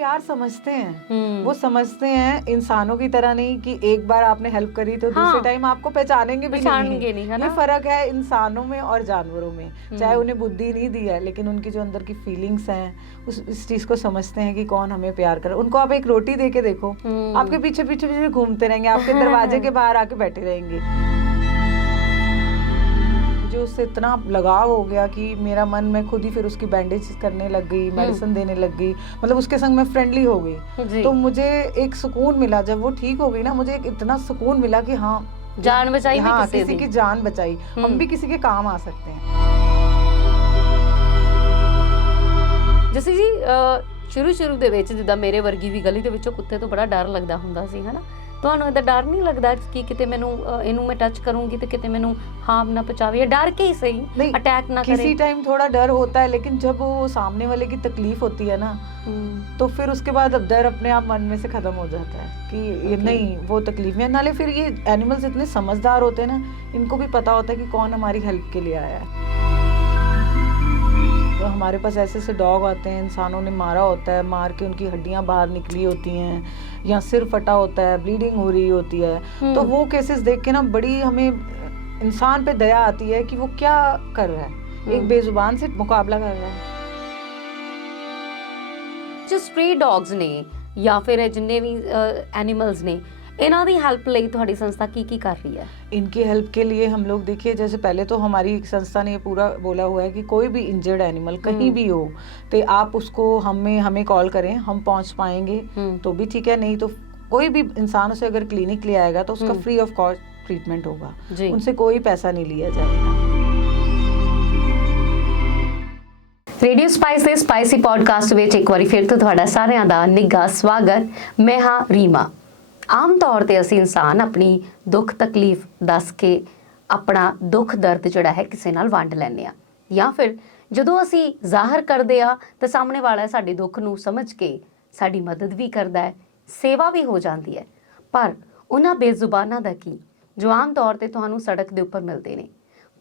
प्यार समझते हैं, वो समझते हैं इंसानों की तरह नहीं कि एक बार आपने हेल्प करी तो दूसरे टाइम आपको पहचानेंगे भी नहीं, है ना? ये फर्क है इंसानों में और जानवरों में। चाहे उन्हें बुद्धि नहीं दी है, लेकिन उनकी जो अंदर की फीलिंग्स हैं उस चीज को समझते हैं कि कौन हमें प्यार करे। उनको आप एक रोटी दे के देखो, आपके पीछे पीछे पीछे घूमते रहेंगे, आपके दरवाजे के बाहर आके बैठे रहेंगे। मुझे उससे इतना लगाव हो गया कि मेरा मन, मैं खुद ही फिर उसकी बैंडेज करने लग गई, मेडिसिन देने लग गई, मतलब उसके संग मैं फ्रेंडली हो गई। तो मुझे एक सुकून मिला जब वो ठीक हो गई ना, मुझे एक इतना सुकून मिला कि हाँ जान बचाई, हाँ किसी की जान बचाई, हम भी किसी के काम आ सकते हैं। ਜੱਸੀ ਜੀ ਸ਼ੁਰੂ ਦੇ ਵਿੱਚ ਜਿੱਦਾਂ ਮੇਰੇ ਵਰਗੀ ਵੀ ਗਲੀ ਦੇ ਵਿੱਚੋਂ ਕੁੱਤੇ ਤੋਂ ਬੜਾ ਡਰ ਲੱਗਦਾ ਹੁੰਦਾ ਸੀ, ਹਨਾ? ਤੁਹਾਨੂੰ ਇਹਦਾ ਡਰ ਨਹੀਂ ਲੱਗਦਾ ਕਿ ਕਿਤੇ ਮੈਨੂੰ ਇਹਨੂੰ ਮੈਂ ਟੱਚ करूंगी तो किते मैनू हार्म ना पहुंचावे, या डर के ही सही अटैक ना करे? किसी टाइम थोड़ा डर होता है, लेकिन जब वो सामने वाले की तकलीफ होती है ना, तो फिर उसके बाद अब डर अपने आप मन में से खत्म हो जाता है कि ये नहीं, वो तकलीफ में। नाले फिर ये एनिमल्स इतने समझदार होते हैं ना, इनको भी पता होता है कि कौन हमारी हेल्प के लिए आया है। तो हमारे पास ऐसे डॉग आते हैं, इंसानों ने मारा होता है, मार के उनकी हड्डियां बाहर निकली होती हैं या सिर फटा होता है, ब्लीडिंग हो रही होती है, तो वो केसेस देख के ना बड़ी हमें इंसान पे दया आती है कि वो क्या कर रहा है, एक बेजुबान से मुकाबला कर रहा है। जो स्ट्रे डॉग्स ने या फिर जिन्ने भी एनिमल्स ने, इन्हां दी हेल्प ਲਈ ਤੁਹਾਡੀ ਸੰਸथा की कर रही है? इनकी हेल्प के लिए हम लोग, देखिए जैसे पहले तो हमारी संस्था ने ये पूरा बोला हुआ है कि कोई भी इंजर्ड एनिमल कहीं भी हो तो आप उसको हमें कॉल करें, हम पहुंच पाएंगे तो भी ठीक है, नहीं तो कोई भी इंसान उसे अगर क्लिनिक ले आएगा तो उसका फ्री ऑफ कॉस्ट ट्रीटमेंट होगा, उनसे कोई पैसा नहीं लिया जाएगा। रेडियो स्पाइस ਦੇ स्पाइसी पॉडकास्ट ਵਿੱਚ ਇੱਕ ਵਾਰੀ ਫਿਰ ਤੋਂ ਤੁਹਾਡਾ ਸਾਰਿਆਂ ਦਾ ਨਿੱਘਾ ਸਵਾਗਤ। ਮੈਂ ਹਾਂ ਰੀਮਾ। ਆਮ ਤੌਰ ਤੇ ਅਸੀਂ ਇਨਸਾਨ ਆਪਣੀ ਦੁੱਖ ਤਕਲੀਫ ਦੱਸ ਕੇ ਆਪਣਾ ਦੁੱਖ ਦਰਦ ਜਿਹੜਾ ਹੈ ਕਿਸੇ ਨਾਲ ਵੰਡ ਲੈਂਦੇ ਆ, ਜਾਂ ਫਿਰ ਜਦੋਂ ਅਸੀਂ ਜ਼ਾਹਰ ਕਰਦੇ ਆ ਤਾਂ ਸਾਹਮਣੇ ਵਾਲਾ ਸਾਡੇ ਦੁੱਖ ਨੂੰ ਸਮਝ ਕੇ ਸਾਡੀ ਮਦਦ ਵੀ ਕਰਦਾ ਹੈ, ਸੇਵਾ ਵੀ ਹੋ ਜਾਂਦੀ ਹੈ। ਪਰ ਉਹਨਾਂ ਬੇਜ਼ੁਬਾਨਾਂ ਦਾ ਕੀ ਜੋ ਆਮ ਤੌਰ ਤੇ ਤੁਹਾਨੂੰ ਸੜਕ ਦੇ ਉੱਪਰ ਮਿਲਦੇ ਨੇ?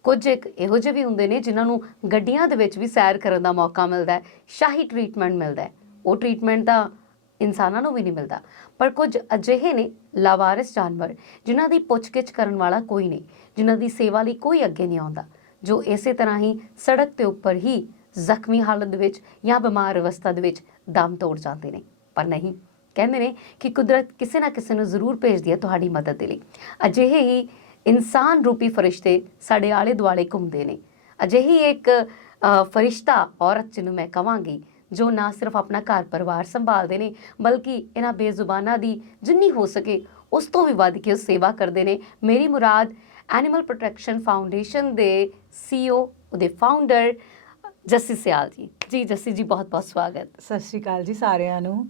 ਕੁਝ ਇੱਕ ਇਹੋ ਜਿਹੇ ਵੀ ਹੁੰਦੇ ਨੇ ਜਿਨ੍ਹਾਂ ਨੂੰ ਗੱਡੀਆਂ ਦੇ ਵਿੱਚ ਵੀ ਸੈਰ ਕਰਨ ਦਾ ਮੌਕਾ ਮਿਲਦਾ ਹੈ, ਸ਼ਾਹੀ ਟ੍ਰੀਟਮੈਂਟ ਮਿਲਦਾ ਹੈ। ਉਹ ਟ੍ਰੀਟਮੈਂਟ ਤਾਂ ਇਨਸਾਨਾਂ ਨੂੰ ਵੀ ਨਹੀਂ ਮਿਲਦਾ। ਪਰ ਕੁਝ ਅਜਿਹੇ ਨੇ ਲਾਵਾਰਿਸ ਜਾਨਵਰ ਜਿਨ੍ਹਾਂ ਦੀ ਪੁੱਛਗਿੱਛ ਕਰਨ ਵਾਲਾ ਕੋਈ ਨਹੀਂ, ਜਿਨ੍ਹਾਂ ਦੀ ਸੇਵਾ ਲਈ ਕੋਈ ਅੱਗੇ ਨਹੀਂ ਆਉਂਦਾ, ਜੋ ਇਸੇ ਤਰ੍ਹਾਂ ਹੀ ਸੜਕ ਦੇ ਉੱਪਰ ਹੀ ਜ਼ਖਮੀ ਹਾਲਤ ਵਿੱਚ ਜਾਂ ਬਿਮਾਰ ਅਵਸਥਾ ਦੇ ਵਿੱਚ ਦਮ ਤੋੜ ਜਾਂਦੇ ਨੇ। ਪਰ ਨਹੀਂ, ਕਹਿੰਦੇ ਨੇ ਕਿ ਕੁਦਰਤ ਕਿਸੇ ਨਾ ਕਿਸੇ ਨੂੰ ਜ਼ਰੂਰ ਭੇਜਦੀ ਹੈ ਤੁਹਾਡੀ ਮਦਦ ਦੇ ਲਈ। ਅਜਿਹੇ ਹੀ ਇਨਸਾਨ ਰੂਪੀ ਫਰਿਸ਼ਤੇ ਸਾਡੇ ਆਲੇ ਦੁਆਲੇ ਘੁੰਮਦੇ ਨੇ। ਅਜਿਹੀ ਇੱਕ ਫਰਿਸ਼ਤਾ ਔਰਤ ਜਿਹਨੂੰ ਮੈਂ ਕਹਾਂਗੀ, ਜੋ ਨਾ ਸਿਰਫ ਆਪਣਾ ਘਰ ਪਰਿਵਾਰ ਸੰਭਾਲਦੇ ਨੇ ਬਲਕਿ ਇਹਨਾਂ ਬੇਜ਼ੁਬਾਨਾਂ ਦੀ ਜਿੰਨੀ ਹੋ ਸਕੇ ਉਸ ਤੋਂ ਵੀ ਵੱਧ ਕੇ ਉਹ ਸੇਵਾ ਕਰਦੇ ਨੇ। ਮੇਰੀ ਮੁਰਾਦ ਐਨੀਮਲ ਪ੍ਰੋਟੈਕਸ਼ਨ ਫਾਊਂਡੇਸ਼ਨ ਦੇ CEO, ਉਹਦੇ ਫਾਊਂਡਰ ਜੱਸੀ ਸਿਆਲ ਜੀ। ਜੀ ਜੱਸੀ ਜੀ, ਬਹੁਤ ਬਹੁਤ ਸਵਾਗਤ। ਸਤਿ ਸ਼੍ਰੀ ਅਕਾਲ ਜੀ ਸਾਰਿਆਂ ਨੂੰ।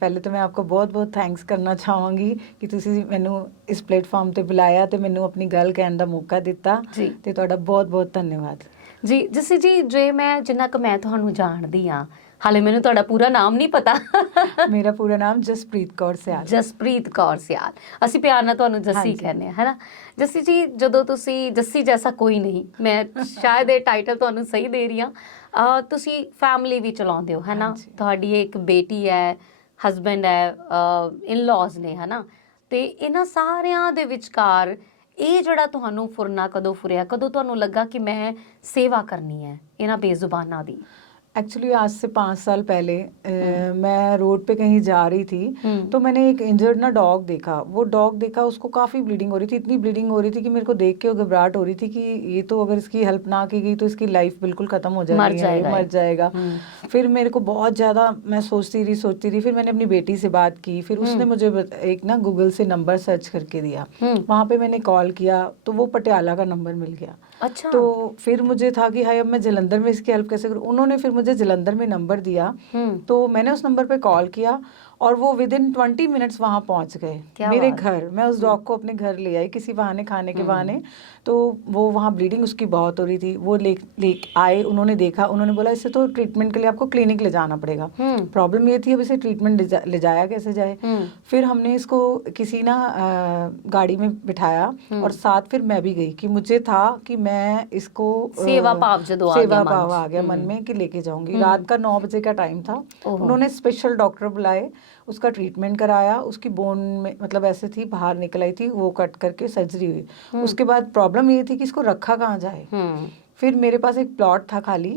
ਪਹਿਲੇ ਤਾਂ ਮੈਂ ਆਪਕੋ ਬਹੁਤ-ਬਹੁਤ ਥੈਂਕਸ ਕਰਨਾ ਚਾਹਾਂਗੀ ਕਿ ਤੁਸੀਂ ਮੈਨੂੰ ਇਸ ਪਲੇਟਫਾਰਮ ਤੇ ਬੁਲਾਇਆ ਤੇ ਮੈਨੂੰ ਆਪਣੀ ਗੱਲ ਕਹਿਣ ਦਾ ਮੌਕਾ ਦਿੱਤਾ, ਤੇ ਤੁਹਾਡਾ ਬਹੁਤ-ਬਹੁਤ ਧੰਨਵਾਦ। ਜੀ ਜੱਸੀ ਜੀ, ਜੇ ਮੈਂ ਜਿੰਨਾ ਕੁ ਮੈਂ ਤੁਹਾਨੂੰ ਜਾਣਦੀ ਹਾਂ, ਹਾਲੇ ਮੈਨੂੰ ਤੁਹਾਡਾ ਪੂਰਾ ਨਾਮ ਨਹੀਂ ਪਤਾ। ਮੇਰਾ ਪੂਰਾ ਨਾਮ ਜਸਪ੍ਰੀਤ ਕੌਰ ਸਿਆਲ। ਜਸਪ੍ਰੀਤ ਕੌਰ ਸਿਆਲ, ਅਸੀਂ ਪਿਆਰ ਨਾਲ ਤੁਹਾਨੂੰ ਜੱਸੀ ਕਹਿੰਦੇ ਹਾਂ, ਹੈ ਨਾ? ਜੱਸੀ ਜੀ, ਜਦੋਂ ਤੁਸੀਂ ਜੱਸੀ ਜੈਸਾ ਕੋਈ ਨਹੀਂ, ਮੈਂ ਸ਼ਾਇਦ ਇਹ ਟਾਈਟਲ ਤੁਹਾਨੂੰ ਸਹੀ ਦੇ ਰਹੀ ਹਾਂ, ਤੁਸੀਂ ਫੈਮਿਲੀ ਵੀ ਚਲਾਉਂਦੇ ਹੋ, ਹੈ ਨਾ? ਤੁਹਾਡੀ ਇੱਕ ਬੇਟੀ ਹੈ, ਹਸਬੈਂਡ ਹੈ, ਇਨ-ਲॉज ਨੇ, ਹੈ ਨਾ? ਤੇ ਇਹਨਾਂ ਸਾਰਿਆਂ ਦੇ ਵਿਚਕਾਰ ਇਹ ਜਿਹੜਾ ਤੁਹਾਨੂੰ ਫੁਰਨਾ ਕਦੋਂ ਫੁਰਿਆ, ਕਦੋਂ ਤੁਹਾਨੂੰ ਲੱਗਾ ਕਿ ਮੈਂ ਸੇਵਾ करनी है ਇਹਨਾਂ ਬੇਜ਼ੁਬਾਨਾਂ ਦੀ? एक्चुअली आज से 5 साल पहले मैं रोड पे कहीं जा रही थी, तो मैंने एक इंजर्ड ना डॉग देखा। वो डॉग देखा, उसको काफ़ी ब्लीडिंग हो रही थी, इतनी ब्लीडिंग हो रही थी कि मेरे को देख के घबराहट हो रही थी कि ये तो अगर इसकी हेल्प ना की गई तो इसकी लाइफ बिल्कुल ख़त्म हो जाएगी, मर जाएगा। फिर मेरे को बहुत ज़्यादा मैं सोचती रही। फिर मैंने अपनी बेटी से बात की, फिर उसने मुझे एक ना गूगल से नंबर सर्च करके दिया, वहाँ पर मैंने कॉल किया तो वो पटियाला का नंबर मिल गया। अच्छा। तो फिर मुझे था कि हाय अब मैं जलंधर में इसकी हेल्प कैसे करूँ। उन्होंने फिर मुझे जलंधर में नंबर दिया, तो मैंने उस नंबर पे कॉल किया और वो विद इन 20 मिनट्स वहां पहुंच गए क्या मेरे बात। घर। मैं उस डॉग को अपने घर ले आई किसी बहाने, खाने के बहाने। तो वो वहाँ ब्लीडिंग उसकी बहुत हो रही थी, वो ले आए, उन्होंने देखा, उन्होंने बोला इससे तो ट्रीटमेंट के लिए आपको क्लिनिक ले जाना पड़ेगा। प्रॉब्लम ये थी अब इसे ट्रीटमेंट ले जाया कैसे जाए। फिर हमने इसको किसी ना गाड़ी में बिठाया और साथ फिर मैं भी गई कि मुझे था कि मैं इसको सेवा भाव आ गया मन में कि लेके जाऊंगी। रात का 9 बजे का टाइम था। उन्होंने स्पेशल डॉक्टर बुलाए, उसका ट्रीटमेंट कराया, उसकी बोन में मतलब ऐसे थी बाहर निकल आई थी, वो कट करके सर्जरी हुई। उसके बाद प्रॉब्लम ये थी कि इसको रखा कहाँ जाए। फिर मेरे पास एक प्लॉट था खाली,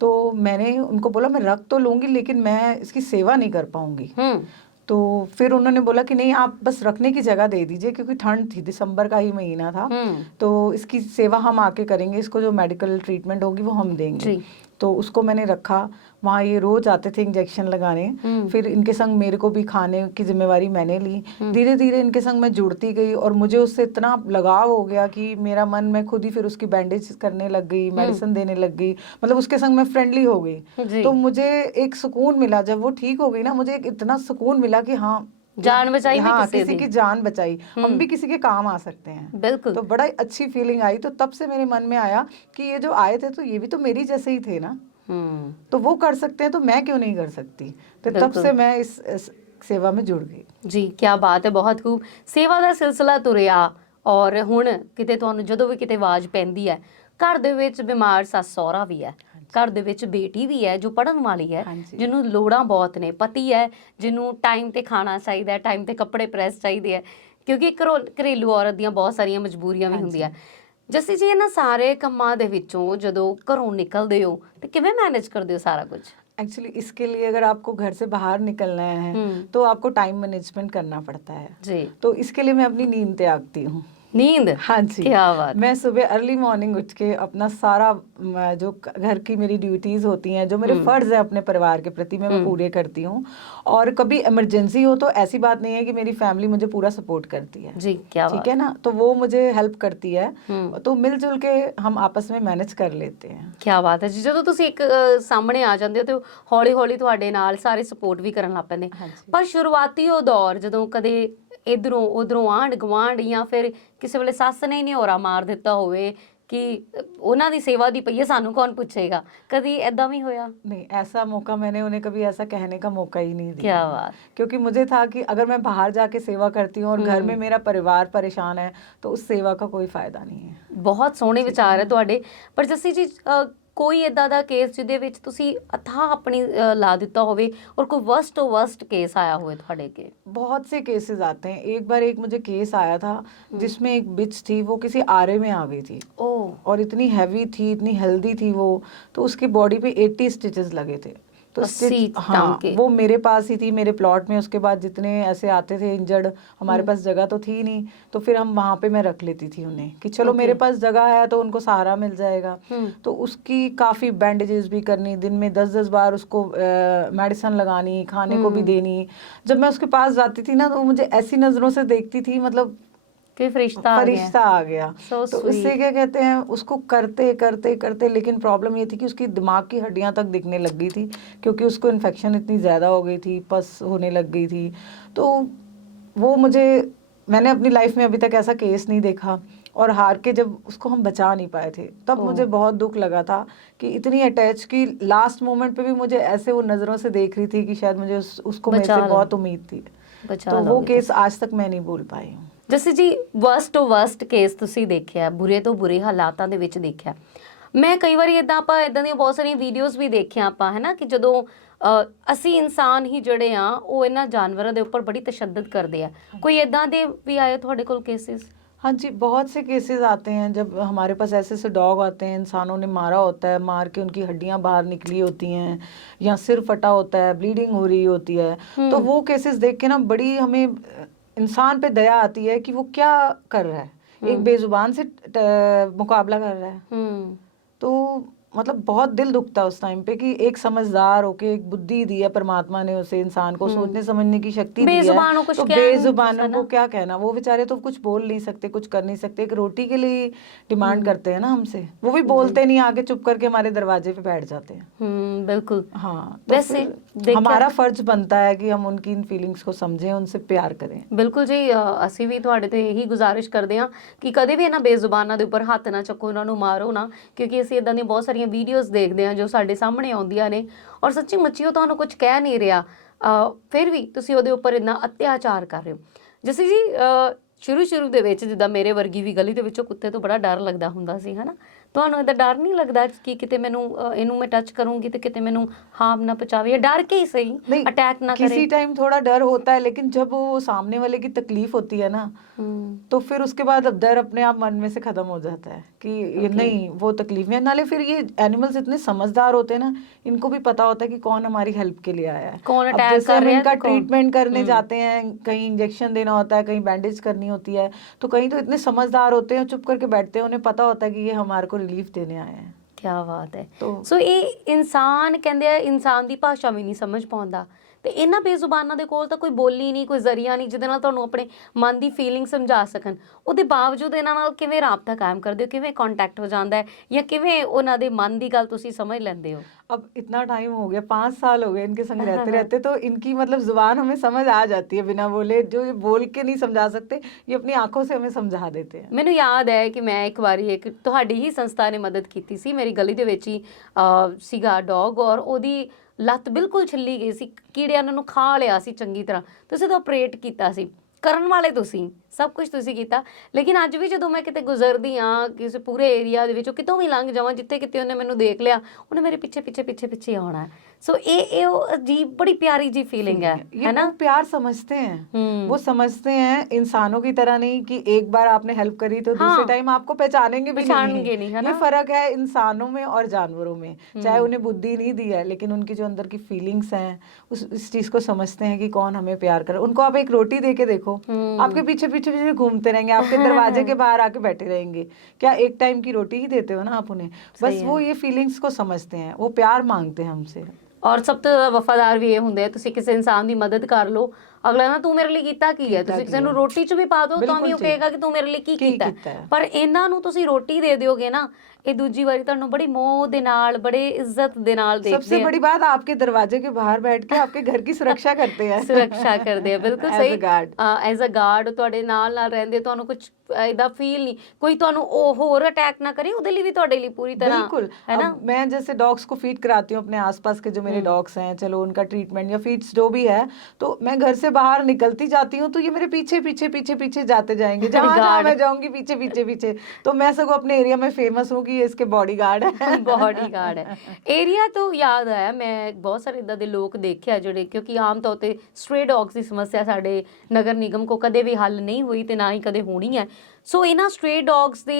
तो मैंने उनको बोला मैं रख तो लूंगी लेकिन मैं इसकी सेवा नहीं कर पाऊंगी। तो फिर उन्होंने बोला कि नहीं आप बस रखने की जगह दे दीजिए, क्योंकि ठंड थी, दिसंबर का ही महीना था, तो इसकी सेवा हम आके करेंगे, इसको जो मेडिकल ट्रीटमेंट होगी वो हम देंगे। तो उसको मैंने रखा वहाँ। ये रोज आते थे इंजेक्शन लगाने। फिर इनके संग मेरे को भी खाने की जिम्मेवारी मैंने ली। धीरे धीरे इनके संग मैं जुड़ती गई और मुझे उससे इतना लगाव हो गया कि मेरा मन, मैं खुद ही फिर उसकी बैंडेज करने लग गई, मेडिसिन देने लग गई, मतलब उसके संग मैं फ्रेंडली हो गई। तो मुझे एक सुकून मिला जब वो ठीक हो गई ना, मुझे एक इतना सुकून मिला कि हाँ जान बचाई। हाँ, किसी की जान बचाई, हम भी किसी के काम आ सकते हैं। बिल्कुल। तो बड़ा अच्छी फीलिंग आई। तो तब से मेरे मन में आया कि ये जो आए थे तो ये भी तो मेरी जैसे ही थे ना, तो वो कर सकते हैं तो मैं क्यों नहीं कर सकती। तो तब से मैं इस सेवा में जुड़ गई। जी क्या बात है, बहुत खूब। सेवा ਦਾ ਸਿਲਸਿਲਾ ਤੁਰਿਆ ਔਰ ਹੁਣ ਕਿਤੇ ਤੁਹਾਨੂੰ ਜਦੋਂ ਵੀ ਕਿਤੇ ਆਵਾਜ਼ ਪੈਂਦੀ ਹੈ, ਘਰ ਦੇ ਵਿੱਚ ਬਿਮਾਰ ਸੱਸ ਸਹੁਰਾ ਵੀ ਹੈ, ਘਰ ਦੇ ਵਿੱਚ ਬੇਟੀ ਵੀ ਹੈ ਜੋ ਪੜਨ ਵਾਲੀ ਹੈ, ਜਿਹਨੂੰ ਲੋੜਾਂ ਬਹੁਤ ਨੇ, ਪਤੀ ਹੈ ਜਿਹਨੂੰ ਟਾਈਮ ਤੇ ਖਾਣਾ ਚਾਹੀਦਾ ਹੈ, ਟਾਈਮ ਤੇ ਕੱਪੜੇ ਪ੍ਰੈਸ ਚਾਹੀਦੇ ਹੈ, ਕਿਉਂਕਿ ਘਰੇਲੂ ਔਰਤ ਦੀਆਂ ਬਹੁਤ ਸਾਰੀਆਂ ਮਜਬੂਰੀਆਂ ਵੀ ਹੁੰਦੀਆਂ। ਜੱਸੀ ਜੀ ਇਹਨਾਂ ਸਾਰੇ ਕੰਮਾਂ ਦੇ ਵਿੱਚੋਂ ਜਦੋਂ ਘਰੋਂ ਨਿਕਲਦੇ ਹੋ ਤੇ ਕਿਵੇਂ ਮੈਨੇਜ ਕਰਦੇ ਹੋ ਸਾਰਾ ਕੁਝ? एक्चुअली इसके लिए अगर आपको घर से बाहर निकलना है तो आपको टाइम मैनेजमेंट करना पड़ता है जी। तो इसके लिए मैं अपनी नींद त्यागती हूँ। नींद? हाँ जी, क्या बात। मैं सुबह अर्ली मॉर्निंग उठ के अपना सारा जो घर की मेरी ड्यूटीज होती हैं, जो मेरे फर्ज है अपने परिवार के प्रति, मैं पूरे करती हूँ। और कभी इमरजेंसी हो तो ऐसी बात नहीं है कि मेरी फैमिली मुझे पूरा सपोर्ट करती है जी, क्या ठीक है ना, तो वो मुझे हेल्प करती है, तो मिलजुल के हम आपस में मैनेज कर लेते हैं। क्या बात है जी। ਜਦੋਂ ਤੁਸੀਂ ਇੱਕ ਸਾਹਮਣੇ ਆ ਜਾਂਦੇ ਹੋ ਤੇ ਹੌਲੀ ਹੌਲੀ ਤੁਹਾਡੇ ਨਾਲ ਸਾਰੇ ਸਪੋਰਟ ਵੀ ਕਰਨ ਲੱਗ ਪੈਂਦੇ। ਪਰ ਸ਼ੁਰੂਆਤੀ ਉਹ ਦੌਰ ਜਦੋਂ ਕਦੇ ਇਧਰੋਂ ਉਧਰੋਂ ਆਂਢ ਗੁਆਂਢ ਜਾਂ ਫਿਰ ਕਿਸੇ ਵੇਲੇ ਸੱਸ ਨੇ ਨਿਹੋਰਾ ਮਾਰ ਦਿੱਤਾ ਹੋਵੇ कि ਉਹਨਾਂ ਦੀ सेवा दी पई है, सानू कौन पूछेगा, कभी ऐदा भी होया? नहीं, ऐसा मौका मैंने उन्हें कभी ऐसा कहने का मौका ही नहीं दिया। क्या बात। क्योंकि मुझे था कि अगर मैं बाहर जाके सेवा करती हूँ और घर में मेरा परिवार परेशान है तो उस सेवा का कोई फायदा नहीं है। बहुत सोहने विचार है तुहाडे। पर जस्सी जी ਕੋਈ ਇਦਾਂ ਦਾ ਕੇਸ ਜਿਹਦੇ ਵਿੱਚ ਤੁਸੀਂ ਅਥਾਹ ਆਪਣੀ ਲਾ ਦਿੱਤਾ ਹੋਵੇ और कोई वर्स्ट तो वर्स्ट केस आया हुए ਤੁਹਾਡੇ के? बहुत से केसेस आते हैं। एक बार एक मुझे केस आया था जिसमें एक बिच थी, वो किसी आरे में आ गई थी और इतनी हैवी थी, इतनी हेल्दी थी वो, तो उसकी बॉडी पे 80 स्टिचेस लगे थे। तो हाँ, वो मेरे पास ही थी, मेरे प्लॉट में। उसके बाद जितने ऐसे आते थे इंजर्ड, हमारे पास जगह तो थी नहीं, तो फिर हम वहाँ पे मैं रख लेती थी उन्हें कि चलो मेरे पास जगह है तो उनको सहारा मिल जाएगा। तो उसकी काफ़ी बैंडेजेस भी करनी, दिन में 10-10 बार उसको मेडिसिन लगानी, खाने को भी देनी। जब मैं उसके पास जाती थी ना तो मुझे ऐसी नज़रों से देखती थी, मतलब फरिश्ता आ गया। तो उससे क्या कहते हैं, उसको करते करते करते, लेकिन प्रॉब्लम ये थी कि उसकी दिमाग की हड्डियां तक दिखने लग गई थी, क्योंकि उसको इन्फेक्शन इतनी ज़्यादा हो गई थी, पस होने लग गई थी। तो वो मैंने अपनी लाइफ में अभी तक ऐसा केस नहीं देखा। और हार के जब उसको हम बचा नहीं पाए थे तब मुझे बहुत दुख लगा था कि इतनी अटैच की, लास्ट मोमेंट पे भी मुझे ऐसे वो नज़रों से देख रही थी कि शायद मुझे उसको मेरे से बहुत उम्मीद थी। तो वो केस आज तक मैं नहीं भूल पाई हूँ। जैसे जी वर्स्ट तो वर्स्ट केस ਤੁਸੀਂ ਦੇਖਿਆ, ਬੁਰੇ ਤੋਂ ਬੁਰੇ ਹਾਲਾਤਾਂ ਦੇ ਵਿੱਚ ਦੇਖਿਆ। ਮੈਂ ਕਈ ਵਾਰੀ ਇਦਾਂ ਦੀਆਂ ਬਹੁਤ ਸਾਰੀਆਂ ਵੀਡੀਓਜ਼ ਵੀ ਦੇਖੀਆਂ ਆਪਾਂ, ਹੈ ਨਾ, ਕਿ ਜਦੋਂ ਅਸੀਂ ਇਨਸਾਨ ਹੀ ਜਿਹੜੇ ਆ ਉਹ ਇਹਨਾਂ ਜਾਨਵਰਾਂ ਦੇ ਉੱਪਰ ਬੜੀ ਤਸ਼ੱਦਦ ਕਰਦੇ ਆ। ਕੋਈ ਇਦਾਂ ਦੇ ਵੀ ਆਏ ਤੁਹਾਡੇ ਕੋਲ केसेस? हाँ जी, बहुत से केसेस आते हैं जब हमारे पास ऐसे ऐसे डॉग आते हैं, इंसानों ने मारा होता है, मार के उनकी हड्डियां बाहर निकली होती हैं या सिर फटा होता है, ब्लीडिंग हो रही होती है। तो वो केसेस देख के ना बड़ी हमें इंसान पे दया आती है कि वो क्या कर रहा है, एक बेजुबान से मुकाबला कर रहा है। तो मतलब बहुत दिल दुखता उस टाइम पे कि एक समझदार होके एक बुद्धि दी है परमात्मा ने उसे, इंसान को सोचने समझने की शक्ति दी है, बेजुबानों कुछ तो क्या नहीं बेजुबानों है को ना। क्या कहना, वो बेचारे तो कुछ बोल नहीं सकते, कुछ कर नहीं सकते, एक रोटी के लिए डिमांड करते हैं ना हमसे, वो भी बोलते नहीं, आगे चुप करके हमारे दरवाजे पे बैठ जाते हैं। बिल्कुल। हाँ, तो वैसे फिर हमारा फर्ज बनता है कि हम उनकी इन फीलिंग्स को समझें, उनसे प्यार करें। ਬਿਲਕੁਲ ਜੀ, ਅਸੀਂ ਵੀ ਤੁਹਾਡੇ ਤੇ ਇਹੀ ਗੁਜ਼ਾਰਿਸ਼ ਕਰਦੇ ਹਾਂ ਕਿ ਕਦੇ ਵੀ ਇਹਨਾਂ ਬੇਜ਼ੁਬਾਨਾਂ ਦੇ ਉੱਪਰ ਹੱਥ ਨਾ ਚੱਕੋ, ਉਹਨਾਂ ਨੂੰ ਮਾਰੋ ਨਾ, ਕਿਉਂਕਿ ਅਸੀਂ ਇਦਾਂ ਦੀਆਂ ਬਹੁਤ ਸਾਰੀਆਂ ਵੀਡੀਓਜ਼ ਦੇਖਦੇ ਹਾਂ ਜੋ ਸਾਡੇ ਸਾਹਮਣੇ ਆਉਂਦੀਆਂ ਨੇ, ਔਰ ਸੱਚੀ ਮੁੱਚੀ ਉਹ ਤੁਹਾਨੂੰ ਕੁਝ ਕਹਿ ਨਹੀਂ ਰਿਹਾ, ਫਿਰ ਵੀ ਤੁਸੀਂ ਉਹਦੇ ਉੱਪਰ ਇੰਨਾ ਅਤਿਆਚਾਰ ਕਰ ਰਹੇ ਹੋ। ਜਸੀ ਜੀ, ਸ਼ੁਰੂ ਦੇ ਵਿੱਚ ਜਿੱਦਾਂ ਮੇਰੇ ਵਰਗੀ ਵੀ ਗਲੀ ਦੇ ਵਿੱਚੋਂ ਕੁੱਤੇ ਤੋਂ ਬੜਾ ਡਰ ਲੱਗਦਾ ਹੁੰਦਾ ਸੀ, ਹਨਾ, ਤੁਹਾਨੂੰ ਇਹਦਾ ਡਰ ਨਹੀਂ ਲੱਗਦਾ ਕਿ ਕਿਤੇ ਮੈਨੂੰ ਇਹਨੂੰ ਮੈਂ ਟੱਚ ਕਰੂੰਗੀ ਤੇ ਕਿਤੇ ਮੈਨੂੰ ਹਾਰਮ ਨਾ पहुंचावे, या डर के ही सही अटैक ना करे? किसी टाइम थोड़ा डर होता है, लेकिन जब वो सामने वाले की तकलीफ होती है ना, तो फिर उसके बाद अब डर अपने आप मन में से खत्म हो जाता है कि ये नहीं, वो तकलीफ में नाले। फिर ये एनिमल्स इतने समझदार होते हैं ना, इनको भी पता होता है कि कौन हमारी हेल्प के लिए आया है, कौन अब अटैक जैसे कर हम रहा है, इनका ट्रीटमेंट करने जाते हैं, कहीं इंजेक्शन देना होता है, कहीं बैंडेज करनी होती है, तो कहीं तो इतने समझदार होते हैं, चुप करके बैठते हैं, उन्हें पता होता है कि ये हमारे को रिलीफ देने आए हैं। क्या बात है। तो ਸੋ ਇਹ ਇਨਸਾਨ ਕਹਿੰਦੇ ਆ ਇਨਸਾਨ ਦੀ ਭਾਸ਼ਾ ਵੀ ਨਹੀਂ ਸਮਝ ਪਾਉਂਦਾ, ਤੇ ਇਹਨਾਂ ਬੇਜ਼ੁਬਾਨਾਂ ਦੇ ਕੋਲ ਤਾਂ ਕੋਈ ਬੋਲੀ ਨਹੀਂ, ਕੋਈ ਜ਼ਰੀਆ ਨਹੀਂ ਜਿਹਦੇ ਨਾਲ ਤੁਹਾਨੂੰ ਆਪਣੇ ਮਨ ਦੀ ਫੀਲਿੰਗ ਸਮਝਾ ਸਕਣ, ਉਹਦੇ ਬਾਵਜੂਦ ਇਹਨਾਂ ਨਾਲ ਕਿਵੇਂ ਰਾਬਤਾ ਕਾਇਮ ਕਰਦੇ ਹੋ, ਕਿਵੇਂ ਕੰਟੈਕਟ ਹੋ ਜਾਂਦਾ ਹੈ, ਜਾਂ ਕਿਵੇਂ ਉਹਨਾਂ ਦੇ ਮਨ ਦੀ ਗੱਲ ਤੁਸੀਂ ਸਮਝ ਲੈਂਦੇ ਹੋ? अब इतना टाइम हो गया, 5 साल हो गए इनके संग रहते रहते, तो इनकी मतलब जुबान हमें समझ आ जाती है बिना बोले, जो ये बोल के नहीं समझा सकते, ये अपनी आंखों से हमें समझा देते हैं। ਮੈਨੂੰ ਯਾਦ ਹੈ ਕਿ ਮੈਂ ਇੱਕ ਵਾਰੀ ਇੱਕ ਤੁਹਾਡੀ ਹੀ ਸੰਸਥਾ ਨੇ ਮਦਦ ਕੀਤੀ ਸੀ, ਮੇਰੀ ਗਲੀ ਦੇ ਵਿੱਚ ਹੀ ਸੀਗਾ ਡੌਗ, ਔਰ ਉਹਦੀ ਲੱਤ ਬਿਲਕੁਲ ਛਿੱਲੀ ਗਈ ਸੀ, ਕੀੜਿਆਂ ਨੇ ਉਹਨੂੰ ਖਾ ਲਿਆ ਸੀ ਚੰਗੀ ਤਰ੍ਹਾਂ, ਤੁਸੀਂ ਤਾਂ ਆਪਰੇਟ ਕੀਤਾ ਸੀ, ਕਰਨ ਵਾਲੇ ਤੁਸੀਂ, ਸਭ ਕੁਝ ਤੁਸੀਂ ਕੀਤਾ, ਲੇਕਿਨ ਅੱਜ ਵੀ ਜਦੋਂ ਮੈਂ ਕਿਤੇ ਗੁਜ਼ਰਦੀ ਹਾਂ ਕਿਸੇ ਪੂਰੇ ਏਰੀਆ ਦੇ ਵਿੱਚੋਂ, ਕਿਤੋਂ ਵੀ ਲੰਘ ਜਾਵਾਂ, ਜਿੱਥੇ ਕਿਤੇ ਉਹਨੇ ਮੈਨੂੰ ਦੇਖ ਲਿਆ, ਉਹਨੇ ਮੇਰੇ ਪਿੱਛੇ ਆਉਣਾ। सो ये अजीब, बड़ी प्यारी जी फीलिंग है ना? प्यार समझते हैं, वो समझते हैं, इंसानों की तरह नहीं कि एक बार आपने हेल्प करी तो दूसरे टाइम आपको पहचानेंगे भी नहीं, है ना? ये फर्क है इंसानों में और जानवरों में, चाहे उन्हें बुद्धि नहीं दी है, लेकिन उनकी जो अंदर की फीलिंग्स हैं इस चीज को समझते हैं कि कौन हमें प्यार करे। उनको आप एक रोटी दे के देखो, आपके पीछे पीछे घूमते रहेंगे, आपके दरवाजे के बाहर आके बैठे रहेंगे, क्या एक टाइम की रोटी ही देते हो ना आप उन्हें? बस वो ये फीलिंग्स को समझते हैं, वो प्यार मांगते हैं हमसे। ਔਰ ਸਭ ਤੋਂ ਜ਼ਿਆਦਾ ਵਫਾਦਾਰ ਵੀ ਇਹ ਹੁੰਦੇ ਆ, ਤੁਸੀਂ ਕਿਸੇ ਇਨਸਾਨ ਦੀ ਮਦਦ ਕਰ ਲਓ, ਅਗਲਾ ਨਾ ਤੂੰ ਮੇਰੇ ਲਈ ਕੀਤਾ ਕੀ ਹੈ, ਤੁਸੀਂ ਕਿਸੇ ਨੂੰ ਰੋਟੀ 'ਚ ਵੀ ਪਾ ਦਿਓ ਤਾਂ ਵੀ ਉਹ ਕਹੇਗਾ ਕਿ ਤੂੰ ਮੇਰੇ ਲਈ ਕੀ ਕੀਤਾ, ਪਰ ਇਹਨਾਂ ਨੂੰ ਤੁਸੀਂ ਰੋਟੀ ਦੇ ਦਿਓਗੇ ਨਾ, ਇਹ ਦੂਜੀ ਵਾਰੀ ਤੁਹਾਨੂੰ ਬੜੀ ਮੋਹ ਦੇ ਨਾਲ, ਬੜੇ ਇੱਜ਼ਤ ਦੇ ਨਾਲ ਦੇਖਦੇ ਆ। सबसे बड़ी बात, आपके दरवाजे के बाहर बैठ के आपके घर की सुरक्षा करते हैं। ਸੁਰੱਖਿਆ ਕਰਦੇ ਆ, ਬਿਲਕੁਲ ਸਹੀ, एज ਅ ਗਾਰਡ ਤੁਹਾਡੇ ਨਾਲ ਰਹਿੰਦੇ, ਤੁਹਾਨੂੰ ਕੁਝ ਇਹਦਾ ਫੀਲ ਨਹੀਂ, ਕੋਈ ਤੁਹਾਨੂੰ ਉਹ ਹੋਰ ਅਟੈਕ ਨਾ ਕਰੇ, ਉਹਦੇ ਲਈ ਵੀ ਤੁਹਾਡੇ ਲਈ ਪੂਰੀ ਤਰ੍ਹਾਂ, बिल्कुल है ना? मैं जैसे डॉग्स को फीड कराती हूँ, अपने आसपास के जो मेरे डॉग्स हैं, चलो उनका ट्रीटमेंट या फीड्स जो भी है, तो मैं घर से बाहर निकलती जाती हूँ तो ये मेरे पीछे पीछे पीछे पीछे जाते जाएंगे, जहाँ मैं जाऊंगी पीछे पीछे पीछे, तो मैं सगों अपने एरिया में फेमस हूँ कि ये इसके बॉडीगार्ड ਹੈ। ਬੋਡੀਗਾਰਡ ਹੈ। ਏਰੀਆ ਤੋਂ ਯਾਦ ਆਇਆ, ਮੈਂ ਬਹੁਤ ਸਾਰੇ ਇਦਾਂ ਦੇ ਲੋਕ ਦੇਖਿਆ ਜਿਹੜੇ, ਕਿਉਂਕਿ ਆਮ ਤੌਰ ਤੇ ਸਟ੍ਰੇ ਡੌਗਸ ਦੀ ਸਮੱਸਿਆ ਸਾਡੇ ਨਗਰ ਨਿਗਮ ਕੋ ਕਦੇ ਵੀ ਹੱਲ ਨਹੀਂ ਹੋਈ ਤੇ ਨਾ ਹੀ ਕਦੇ ਹੋਣੀ ਹੈ। ਸੋ ਇਹਨਾਂ ਸਟ੍ਰੇ ਡੌਗਸ ਦੇ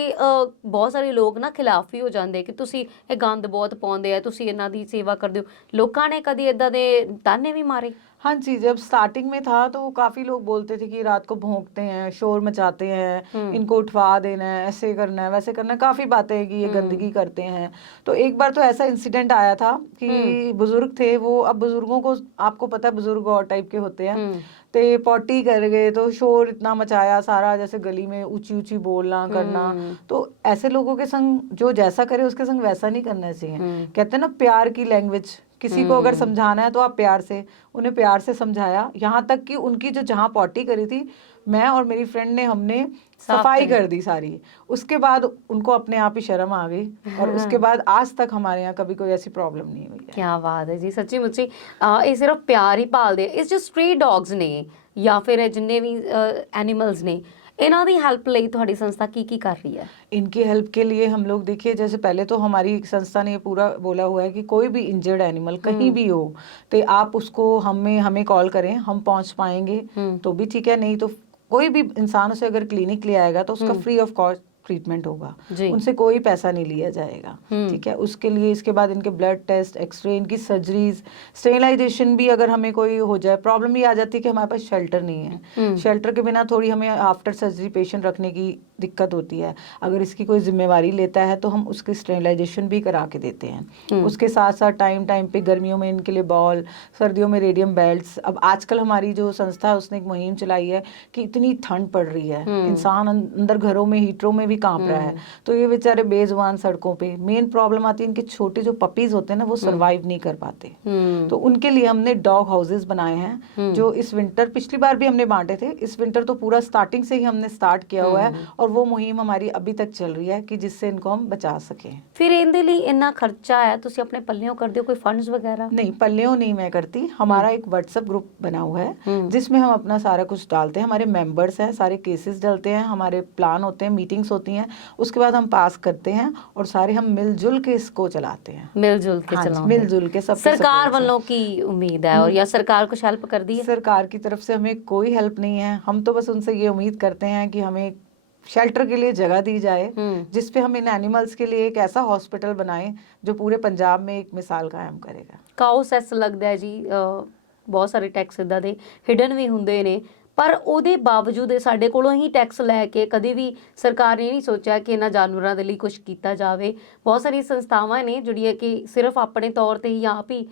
ਬਹੁਤ ਸਾਰੇ ਲੋਕ ਨਾ ਖਿਲਾਫ ਵੀ ਹੋ ਜਾਂਦੇ ਕਿ ਤੁਸੀਂ ਇਹ ਗੰਦ ਬਹੁਤ ਪਾਉਂਦੇ ਆ, ਤੁਸੀਂ ਇਹਨਾਂ ਦੀ ਸੇਵਾ ਕਰਦੇ ਹੋ। ਲੋਕਾਂ ਨੇ ਕਦੀ ਇਦਾਂ ਦੇ ਤਾਨੇ ਵੀ ਮਾਰੇ? हाँ जी, जब स्टार्टिंग में था तो काफी लोग बोलते थे कि रात को भौंकते हैं, शोर मचाते हैं, इनको उठवा देना है, ऐसे करना है, वैसे करना है, काफी बातें हैं कि ये गंदगी करते हैं। तो एक बार तो ऐसा इंसिडेंट आया था कि बुजुर्ग थे वो, अब बुजुर्गों को आपको पता है बुजुर्ग और टाइप के होते हैं, तो पॉटी कर गए तो शोर इतना मचाया सारा, जैसे गली में ऊंची ऊंची बोलना करना, तो ऐसे लोगों के संग जो जैसा करे उसके संग वैसा नहीं करना चाहिए। कहते हैं ना प्यार की लैंग्वेज, किसी को अगर समझाना है तो आप प्यार से, उन्हें प्यार से समझाया, यहाँ तक कि उनकी जो जहाँ पॉटी करी थी, मैं और मेरी फ्रेंड ने, हमने सफाई कर दी सारी, उसके बाद उनको अपने आप ही शर्म आ गई, और उसके बाद आज तक हमारे यहाँ कभी कोई ऐसी प्रॉब्लम नहीं हुई है। क्या बात है जी, सच्ची मुच्ची ਇਹ ਸਿਰਫ ਪਿਆਰ ਹੀ ਪਾਲਦੇ ਆ। ਇਸ ਜੋ ਸਟ੍ਰੇ ਡੌਗਸ ਨੇ ਜਾਂ ਫਿਰ ਜਿੰਨੇ ਵੀ ਐਨੀਮल्स ਨੇ, ਇਹਨਾਂ ਦੀ ਹੈਲਪ ਲਈ ਤੁਹਾਡੀ ਸੰਸਥਾ ਕੀ ਕਰ ਰਹੀ है? इनकी हेल्प के लिए हम लोग, देखिए जैसे पहले तो हमारी संस्था ने ये पूरा बोला हुआ है कि कोई भी इंजर्ड एनिमल कहीं भी हो तो आप उसको हमें कॉल करें, हम पहुंच पाएंगे तो भी ठीक है, नहीं तो कोई भी इंसान उसे अगर क्लिनिक ले आएगा तो उसका फ्री ऑफ कॉस्ट ट्रीटमेंट होगा, उनसे कोई पैसा नहीं लिया जाएगा, ठीक है। उसके लिए इसके बाद इनके ब्लड टेस्ट, एक्सरे, इनकी सर्जरीज, स्टेरिलाइजेशन भी अगर हमें कोई हो जाए, प्रॉब्लम ये आ जाती है कि हमारे पास शेल्टर नहीं है, शेल्टर के बिना थोड़ी हमें आफ्टर सर्जरी पेशेंट रखने की दिक्कत होती है, अगर इसकी कोई जिम्मेवारी लेता है तो हम उसकी स्टेरिलाइजेशन भी करा के देते हैं। उसके साथ साथ टाइम टाइम पे गर्मियों में इनके लिए बॉल, सर्दियों में रेडियम बेल्ट्स। अब आजकल हमारी जो संस्था है उसने एक मुहिम चलाई है कि इतनी ठंड पड़ रही है, इंसान अंदर घरों में हीटरों में भी कांप रहा है, तो ये बेचारे बेजुबान सड़कों पे, मेन प्रॉब्लम आती है इनके छोटे जो पपीज होते हैं ना वो सर्वाइव नहीं कर पाते, तो उनके लिए हमने डॉग हाउसेज बनाए हैं जो इस विंटर, पिछली बार भी हमने बांटे थे, इस विंटर तो पूरा स्टार्टिंग से ही हमने स्टार्ट किया हुआ है और वो मुहिम हमारी अभी तक चल रही है कि जिससे इनको हम बचा सकें। ਫਿਰ ਇਹਦੇ ਲਈ ਇੰਨਾ ਖਰਚਾ ਹੈ, ਤੁਸੀਂ ਆਪਣੇ ਪੱਲਿਓਂ ਕਰਦੇ ਹੋ कोई फंड्स वगैरह? नहीं, पल्लियों नहीं मैं करती, हमारा एक व्हाट्सएप ग्रुप बना हुआ है जिसमें हम अपना सारा कुछ डालते हैं, हमारे मेंबर्स हैं, सारे केसेस डलते हैं, हमारे प्लान होते हैं, मीटिंग्स होती हैं, उसके बाद हम पास करते हैं और सारे हम मिलजुल के इसको चलाते हैं। मिलजुल के हाँ जी, चलाते हैं। मिलजुल के सब सरकार वालों की उम्मीद है और या सरकार कुछ हेल्प कर दी है? सरकार की तरफ से हमें कोई हेल्प नहीं है, हम तो बस उनसे ये उम्मीद करते हैं कि हमें शेल्टर के लिए जगह दी जाए जिसपे हम इन एनिमल्स के लिए एक ऐसा हॉस्पिटल बनाएं जो पूरे पंजाब में एक मिसाल कायम करेगा। ਕਾਓ ਸੈਸ ਲੱਗਦਾ ਹੈ ਜੀ, ਬਹੁਤ ਸਾਰੇ ਟੈਕਸ ਇਦਾਂ ਦੇ ਹਿਡਨ ਵੀ ਹੁੰਦੇ ਨੇ, ਪਰ ਉਹਦੇ ਬਾਵਜੂਦ ਸਾਡੇ ਕੋਲੋਂ ਹੀ ਟੈਕਸ ਲੈ ਕੇ ਕਦੇ ਵੀ ਸਰਕਾਰ ਨੇ ਨਹੀਂ ਸੋਚਿਆ ਕਿ ਇਹਨਾਂ ਜਾਨਵਰਾਂ ਦੇ ਲਈ ਕੁਝ ਕੀਤਾ ਜਾਵੇ। ਬਹੁਤ ਸਾਰੀਆਂ ਸੰਸਥਾਵਾਂ ਨੇ ਜਿਹੜੀਆਂ ਕਿ ਸਿਰਫ ਆਪਣੇ ਤੌਰ ਤੇ ਹੀ ਆਪ ਹੀ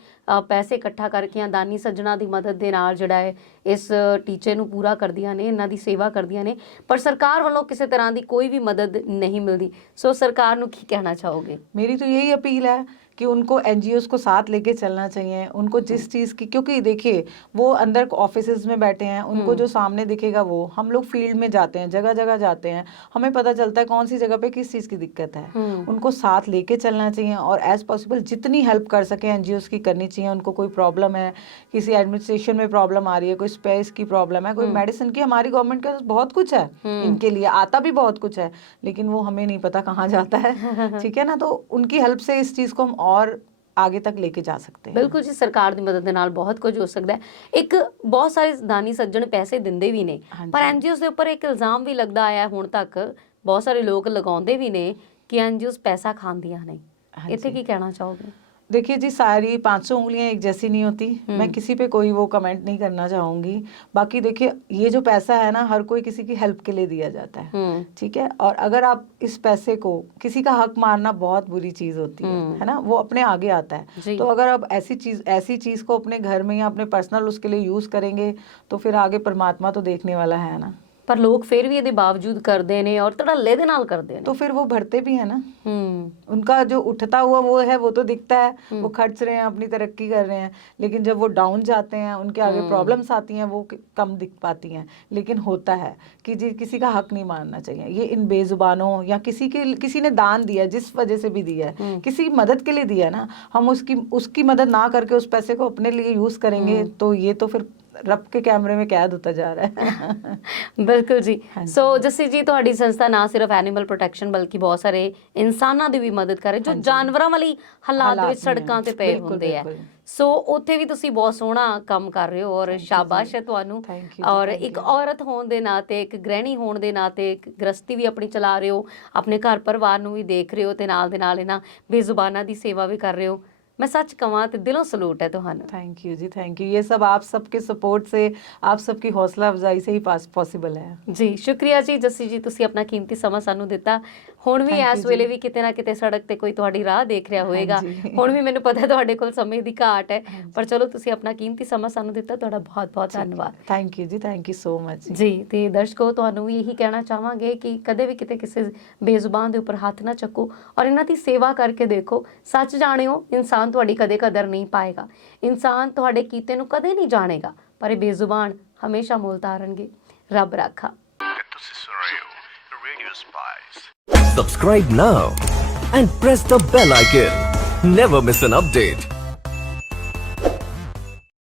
ਪੈਸੇ ਇਕੱਠਾ ਕਰਕੇ ਜਾਂ ਦਾਨੀ ਸੱਜਣਾ ਦੀ ਮਦਦ ਦੇ ਨਾਲ ਜਿਹੜਾ ਹੈ ਇਸ ਟੀਚੇ ਨੂੰ ਪੂਰਾ ਕਰਦੀਆਂ ਨੇ, ਇਹਨਾਂ ਦੀ ਸੇਵਾ ਕਰਦੀਆਂ ਨੇ, ਪਰ ਸਰਕਾਰ ਵੱਲੋਂ ਕਿਸੇ ਤਰ੍ਹਾਂ ਦੀ ਕੋਈ ਵੀ ਮਦਦ नहीं मिलती। सो सरकार ਨੂੰ ਕੀ ਕਹਿਣਾ ਚਾਹੋਗੇ? मेरी तो यही अपील है कि उनको एनजीओज को साथ लेके चलना चाहिए, उनको जिस चीज़ की, क्योंकि देखिए वो अंदर ऑफिसेज में बैठे हैं, उनको जो सामने दिखेगा वो, हम लोग फील्ड में जाते हैं, जगह जगह जाते हैं, हमें पता चलता है कौन सी जगह पे किस चीज़ की दिक्कत है, उनको साथ लेके चलना चाहिए और एज पॉसिबल जितनी हेल्प कर सके एनजीओज की करनी चाहिए। उनको कोई प्रॉब्लम है, किसी एडमिनिस्ट्रेशन में प्रॉब्लम आ रही है, कोई स्पेस की प्रॉब्लम है, कोई मेडिसिन की, हमारी गवर्नमेंट के पास बहुत कुछ है इनके लिए, आता भी बहुत कुछ है, लेकिन वो हमें नहीं पता कहाँ जाता है, ठीक है ना, तो उनकी हेल्प से इस चीज़ को हम और आगे तक लेके जा सकते हैं। ਬਿਲਕੁਲ ਜੀ, ਸਰਕਾਰ ਦੀ ਮਦਦ ਦੇ ਨਾਲ ਬਹੁਤ ਕੁਝ ਹੋ ਸਕਦਾ ਹੈ। ਇੱਕ ਬਹੁਤ ਸਾਰੇ ਦਾਨੀ ਸੱਜਣ ਪੈਸੇ ਦਿੰਦੇ ਵੀ ਨੇ, ਪਰ ਐਨਜੀਓਜ਼ ਦੇ ਉੱਪਰ ਇੱਕ ਇਲਜ਼ਾਮ ਵੀ ਲੱਗਦਾ ਆਇਆ ਹੁਣ ਤੱਕ, ਬਹੁਤ ਸਾਰੇ ਲੋਕ ਲਗਾਉਂਦੇ ਵੀ ਨੇ ਕਿ ਐਨਜੀਓਜ਼ ਪੈਸਾ ਖਾਂਦੀਆਂ ਨੇ। ਇੱਥੇ ਕੀ ਕਹਿਣਾ ਚਾਹੋਗੇ? देखिए जी, सारी 500 उंगलियां एक जैसी नहीं होती, मैं किसी पे कोई वो कमेंट नहीं करना चाहूँगी। बाकी देखिए ये जो पैसा है ना, हर कोई किसी की हेल्प के लिए दिया जाता है, ठीक है, और अगर आप इस पैसे को, किसी का हक मारना बहुत बुरी चीज़ होती है ना, वो अपने आगे आता है, तो अगर आप ऐसी चीज़ को अपने घर में या अपने पर्सनल उसके लिए यूज़ करेंगे तो फिर आगे परमात्मा तो देखने वाला है ना। ਪਰ ਲੋਕ ਫਿਰ ਵੀ ਇਹਦੇ ਬਾਵਜੂਦ ਕਰਦੇ ਨੇ ਔਰ ਧੜੱਲੇ ਦੇ ਨਾਲ ਕਰਦੇ ਨੇ। तो फिर वो भरते भी है ना, उनका जो उठता हुआ वो है वो तो दिखता है, वो खर्च रहे हैं, अपनी तरक्की कर रहे हैं, लेकिन जब वो डाउन जाते हैं, उनके आगे प्रॉब्लम्स आती हैं, वो कम दिख पाती हैं। लेकिन होता है कि जी किसी का हक नहीं मानना चाहिए, ये इन बेजुबानों या किसी ने दान दिया, जिस वजह से भी दिया है, किसी मदद के लिए दिया ना, हम उसकी मदद ना करके उस पैसे को अपने लिए यूज करेंगे तो ये तो फिर रब के कैमरे में कैद होता जा रहा है। ਬਿਲਕੁਲ ਜੀ। ਸੋ ਜੱਸੀ ਜੀ, ਤੁਹਾਡੀ ਸੰਸਥਾ ਨਾ ਸਿਰਫ ਐਨੀਮਲ ਪ੍ਰੋਟੈਕਸ਼ਨ ਬਲਕਿ ਬਹੁਤ ਸਾਰੇ ਇਨਸਾਨਾਂ ਦੀ ਵੀ ਮਦਦ ਕਰ ਰਹੀ ਜੋ ਜਾਨਵਰਾਂ ਵਾਲੀ ਹਾਲਾਤ ਵਿੱਚ ਸੜਕਾਂ ਤੇ ਪਏ ਹੁੰਦੇ ਆ। ਸੋ ਉੱਥੇ ਵੀ ਤੁਸੀਂ ਬਹੁਤ ਸੋਹਣਾ ਕੰਮ ਕਰ ਰਹੇ ਹੋ ਔਰ ਸ਼ਾਬਾਸ਼ ਹੈ ਤੁਹਾਨੂੰ। ਔਰ ਇੱਕ ਔਰਤ ਹੋਣ ਦੇ ਨਾਤੇ, ਇੱਕ ਗ੍ਰਹਿਣੀ ਹੋਣ ਦੇ ਨਾਤੇ, ਇੱਕ ਗ੍ਰਸਤੀ ਵੀ ਆਪਣੀ ਚਲਾ ਰਹੇ ਹੋ, ਆਪਣੇ ਘਰ ਪਰਿਵਾਰ ਨੂੰ ਵੀ ਦੇਖ ਰਹੇ ਹੋ ਤੇ ਨਾਲ ਦੇ ਨਾਲ ਇਹਨਾਂ ਬੇਜ਼ੁਬਾਨਾਂ ਦੀ ਸੇਵਾ ਵੀ ਕਰ ਰਹੇ ਹੋ। मैं सच कमां तो दिलों सलूट है तुहानू। थैंक यू जी, थैंक यू। ये सब आप सबके सपोर्ट से, आप सबकी हौसला अफजाई से ही पॉसिबल है जी। शुक्रिया जी जस्सी जी, तुसी अपना कीमती समा सानू दिता। ਹੁਣ ਵੀ ਇਸ ਵੇਲੇ ਵੀ ਕਿਤੇ ਨਾ ਕਿਤੇ ਸੜਕ ਤੇ ਕੋਈ ਤੁਹਾਡੀ ਰਾਹ ਦੇਖ ਰਿਹਾ ਹੋਵੇਗਾ। ਹੁਣ ਵੀ ਮੈਨੂੰ ਪਤਾ ਤੁਹਾਡੇ ਕੋਲ ਸਮੇਂ ਦੀ ਘਾਟ ਹੈ, ਪਰ ਚਲੋ ਤੁਸੀਂ ਆਪਣਾ ਕੀਮਤੀ ਸਮਾਂ ਸਾਨੂੰ ਦਿੱਤਾ, ਤੁਹਾਡਾ ਬਹੁਤ ਬਹੁਤ ਧੰਨਵਾਦ। ਥੈਂਕ ਯੂ ਜੀ, ਥੈਂਕ ਯੂ ਸੋ ਮਚ ਜੀ। ਤੇ ਦਰਸ਼ਕੋ, ਤੁਹਾਨੂੰ ਵੀ ਇਹੀ ਕਹਿਣਾ ਚਾਹਾਂਗੇ ਕਿ ਕਦੇ ਵੀ ਕਿਤੇ ਕਿਸੇ ਬੇਜ਼ੁਬਾਨ ਦੇ ਉੱਪਰ ਹੱਥ ਨਾ ਚੱਕੋ ਔਰ ਇਹਨਾਂ ਦੀ ਸੇਵਾ ਕਰਕੇ ਦੇਖੋ। ਸੱਚ ਜਾਣਿਓ, ਇਨਸਾਨ ਤੁਹਾਡੀ ਕਦੇ ਕਦਰ ਨਹੀਂ ਪਾਏਗਾ, ਇਨਸਾਨ ਤੁਹਾਡੇ ਕੀਤੇ ਨੂੰ ਕਦੇ ਨਹੀਂ ਜਾਣੇਗਾ, ਪਰ ਇਹ ਬੇਜ਼ੁਬਾਨ ਹਮੇਸ਼ਾ ਮੁੱਲ ਤਾਰਨਗੇ। ਰੱਬ ਰਾਖਾ। Subscribe now and press the bell icon. Never miss an update.